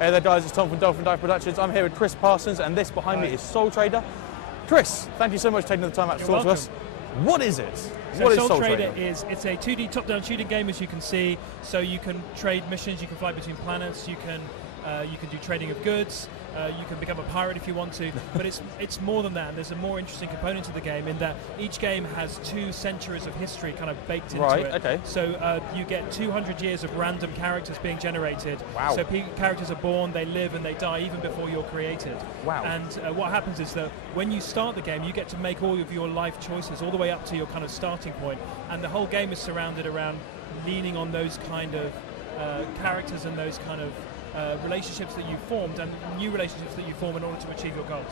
Hey there guys, it's Tom from Dolphin Dive Productions. I'm here with Chris Parsons and this behind me is Soul Trader. Chris, thank you so much for taking the time out to talk to us. What is it? So what is Soul Trader? It's a 2D top-down shooting game, as you can see. So you can trade missions, you can fly between planets, you can do trading of goods, you can become a pirate if you want to, but it's more than that. There's a more interesting component to the game in that each game has 2 centuries of history kind of baked into it. Okay. So you get 200 years of random characters being generated. Wow. So characters are born, they live, and they die even before you're created. Wow. And what happens is that when you start the game, you get to make all of your life choices all the way up to your kind of starting point, and the whole game is surrounded around leaning on those kind of characters and those kind of relationships that you formed and new relationships that you form in order to achieve your goals.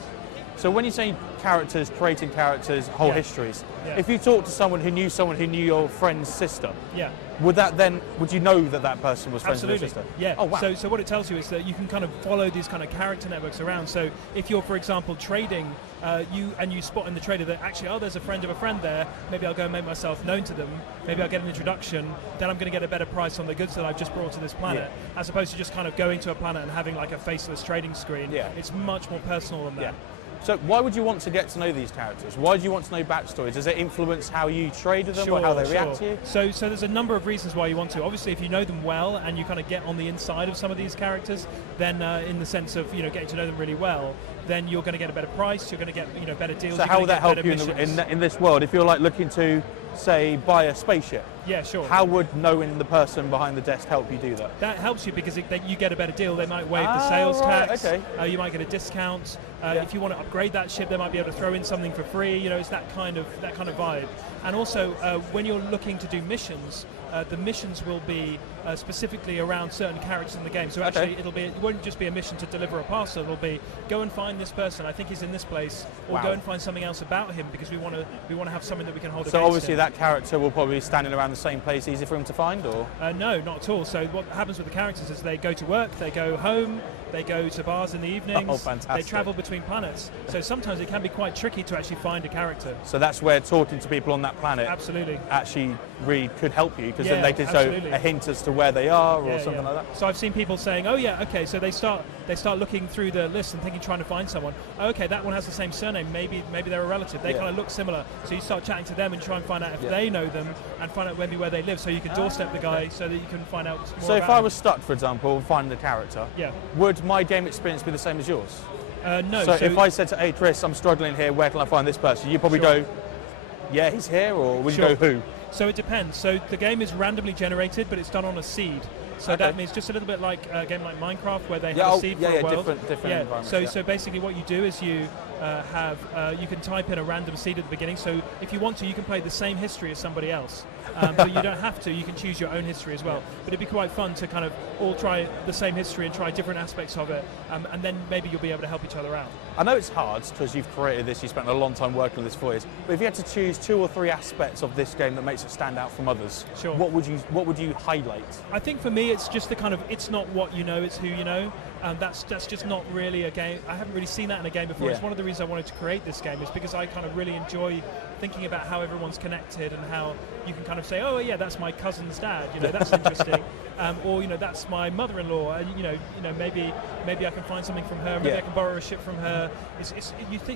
So when you say characters, creating characters, whole histories, if you talk to someone who knew your friend's sister, would you know that that person was friends with your sister? Yeah. Oh, wow. So what it tells you is that you can kind of follow these kind of character networks around. So if you're, for example, trading, you spot in the trader that actually, there's a friend of a friend there, maybe I'll go and make myself known to them, maybe I'll get an introduction, then I'm going to get a better price on the goods that I've just brought to this planet, as opposed to just kind of going to a planet and having like a faceless trading screen. Yeah. It's much more personal than that. Yeah. So why would you want to get to know these characters? Why do you want to know backstories? Does it influence how you trade with them or how they react to you? So there's a number of reasons why you want to. Obviously, if you know them well and you kind of get on the inside of some of these characters, then in the sense of getting to know them really well, then you're going to get a better price. You're going to get better deals. So how will that help you in this world? If you're like looking to, say, buy a spaceship, yeah, sure. How would knowing the person behind the desk help you do that? That helps you because you get a better deal. They might waive the sales tax. Okay. You might get a discount. If you want to upgrade that ship, they might be able to throw in something for free. It's that kind of vibe. And also, when you're looking to do missions, the missions will be specifically around certain characters in the game. So actually, it won't just be a mission to deliver a parcel. It'll be go and find this person. I think he's in this place, or go and find something else about him because we want to have something that we can hold. So obviously, that character will probably be standing around the same place, easy for him to find, or no, not at all. So what happens with the characters is they go to work, they go home, they go to bars in the evenings. Oh, fantastic. They travel between planets. So sometimes it can be quite tricky to actually find a character. So that's where talking to people on that planet actually really could help you, because then they can show a hint as to where they are or something like that. So I've seen people saying, oh yeah, okay, so they start looking through the list and trying to find someone. Oh, okay, that one has the same surname, maybe they're a relative. They kind of look similar. So you start chatting to them and try and find out if they know them and find out maybe where they live, so you can doorstep the guy so that you can find out more. So if I was stuck, for example, finding the character, would my game experience be the same as yours? No. So if I said to, hey Chris, I'm struggling here, where can I find this person? You'd probably go, yeah, he's here, or would you go, who? So it depends. So the game is randomly generated, but it's done on a seed. So that means just a little bit like a game like Minecraft, where they have a seed for a world. Different environments. So basically what you do is you you can type in a random seed at the beginning. So if you want to, you can play the same history as somebody else. But you don't have to. You can choose your own history as well. But it'd be quite fun to kind of all try the same history and try different aspects of it, and then maybe you'll be able to help each other out. I know it's hard because you've created this, you spent a long time working on this for years. But if you had to choose 2 or 3 aspects of this game that makes it stand out from others, what would you highlight? I think for me, it's just the kind of it's not what you know, it's who you know. That's just not really a game. I haven't really seen that in a game before. It's one of the reasons I wanted to create this game, is because I kind of really enjoy thinking about how everyone's connected and how you can kind of say, oh yeah, that's my cousin's dad. That's interesting. Or that's my mother-in-law. Maybe I can find something from her. Maybe I can borrow a ship from her.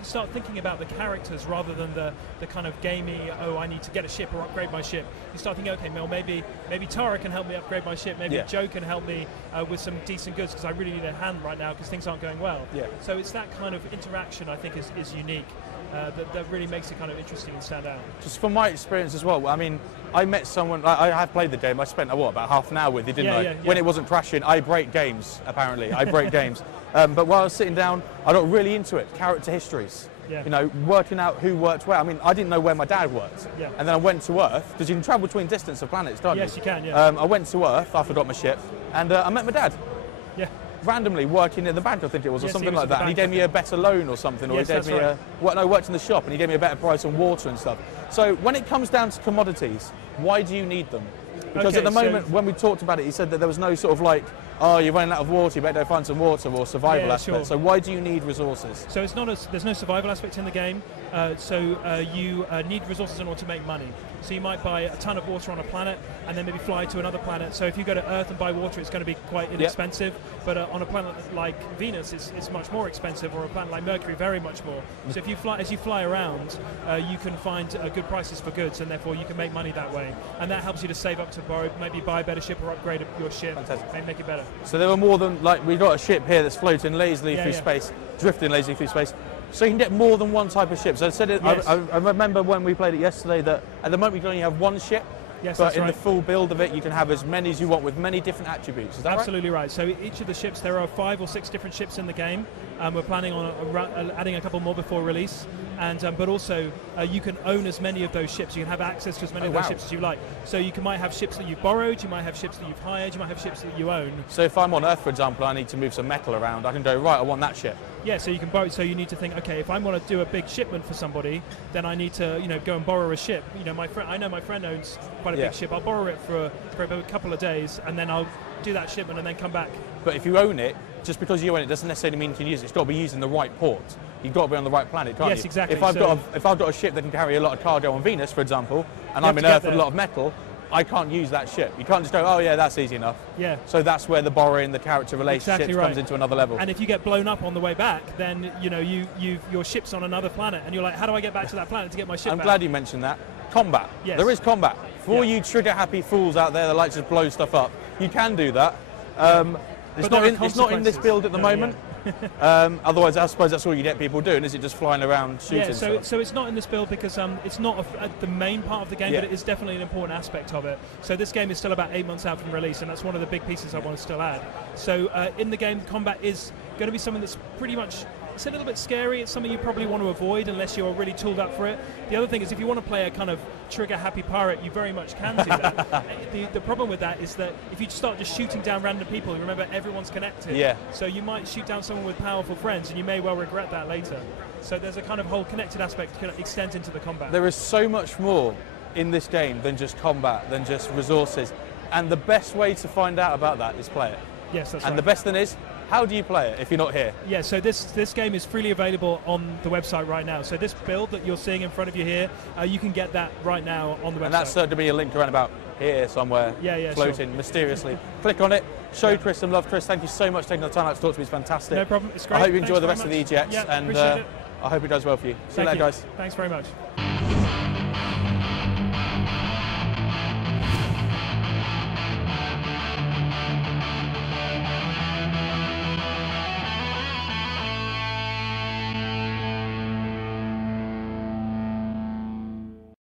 Start thinking about the characters rather than the kind of gamey. Oh, I need to get a ship or upgrade my ship. You start thinking, okay, Mel, maybe Tara can help me upgrade my ship. Maybe Joe can help me with some decent goods because I really need a hand right now because things aren't going well. So it's that kind of interaction I think is unique. That really makes it kind of interesting and stand out. Just from my experience as well, I mean, I met someone, I have played the game, I spent about half an hour with you, didn't I? When it wasn't crashing, I break games, apparently, I break games. But while I was sitting down, I got really into it, character histories. Working out who worked where. I mean, I didn't know where my dad worked. And then I went to Earth, because you can travel between distance of planets, don't you? Yes, you can, I went to Earth after I got my ship, and I met my dad. Randomly working at the bank, I think it was, or something like that. And he gave me a better loan or something, or he gave me worked in the shop and he gave me a better price on water and stuff. So when it comes down to commodities, why do you need them? Because at the moment, when we talked about it, he said that there was no sort of like, oh, you're running out of water, you better go find some water, or survival aspect. So why do you need resources? So there's no survival aspect in the game. You need resources in order to make money. So you might buy a ton of water on a planet and then maybe fly to another planet. So if you go to Earth and buy water, it's going to be quite inexpensive. But on a planet like Venus, it's much more expensive, or a planet like Mercury, very much more. So if you fly, as you fly around, you can find good prices for goods, and therefore you can make money that way. And that helps you to save up to borrow, maybe buy a better ship or upgrade your ship and make it better. So there were more than, like, we've got a ship here that's floating lazily through space, drifting lazily through space. So you can get more than one type of ship. So I said it, I remember when we played it yesterday that at the moment we can only have one ship. Yes, but in the full build of it, you can have as many as you want with many different attributes. Is that absolutely right? So each of the ships, there are 5 or 6 different ships in the game. We're planning on adding a couple more before release. And but also you can own as many of those ships. You can have access to as many of those ships as you like. So you might have ships that you've borrowed, you might have ships that you've hired, you might have ships that you own. So if I'm on Earth, for example, I need to move some metal around, I can go, right, I want that ship. Yeah, so you can borrow. So you need to think, okay, if I want to do a big shipment for somebody, then I need to, go and borrow a ship. I know my friend owns quite a big ship. I'll borrow it for a couple of days, and then I'll do that shipment and then come back. But if you own it, just because you own it doesn't necessarily mean you can use it. It's got to be used in the right port. You've got to be on the right planet, can't you? Yes, exactly. If I've got a ship that can carry a lot of cargo on Venus, for example, and I'm in Earth with a lot of metal, I can't use that ship. You can't just go, oh yeah, that's easy enough. Yeah. So that's where the borrowing, the character relationship comes into another level. And if you get blown up on the way back, then your ship's on another planet, and you're like, how do I get back to that planet to get my ship back? I'm glad you mentioned that. Combat. Yes. There is combat. For all you trigger-happy fools out there that like to just blow stuff up, you can do that. It's not in this build at the moment. Otherwise, I suppose that's all you get people doing, is it just flying around shooting stuff? So it's not in this build because it's not the main part of the game, but it is definitely an important aspect of it. So this game is still about 8 months out from release, and that's one of the big pieces I want to still add. So in the game, combat is going to be something that's pretty much... It's a little bit scary. It's something you probably want to avoid unless you're really tooled up for it. The other thing is, if you want to play a kind of trigger-happy pirate, you very much can do that. The problem with that is that if you start just shooting down random people, remember, everyone's connected. Yeah. So you might shoot down someone with powerful friends, and you may well regret that later. So there's a kind of whole connected aspect that extends into the combat. There is so much more in this game than just combat, than just resources. And the best way to find out about that is play it. Yes, that's right. And the best thing is, how do you play it if you're not here? Yeah, so this game is freely available on the website right now. So this build that you're seeing in front of you here, you can get that right now on the website. And that's certain to be a link around about here somewhere, floating mysteriously. Click on it, show Chris some love. Chris, thank you so much for taking the time out to talk to me. It's fantastic. No problem, it's great. I hope you enjoy the rest of the EGX, and I hope it does well for you. See you later, guys. Thanks very much.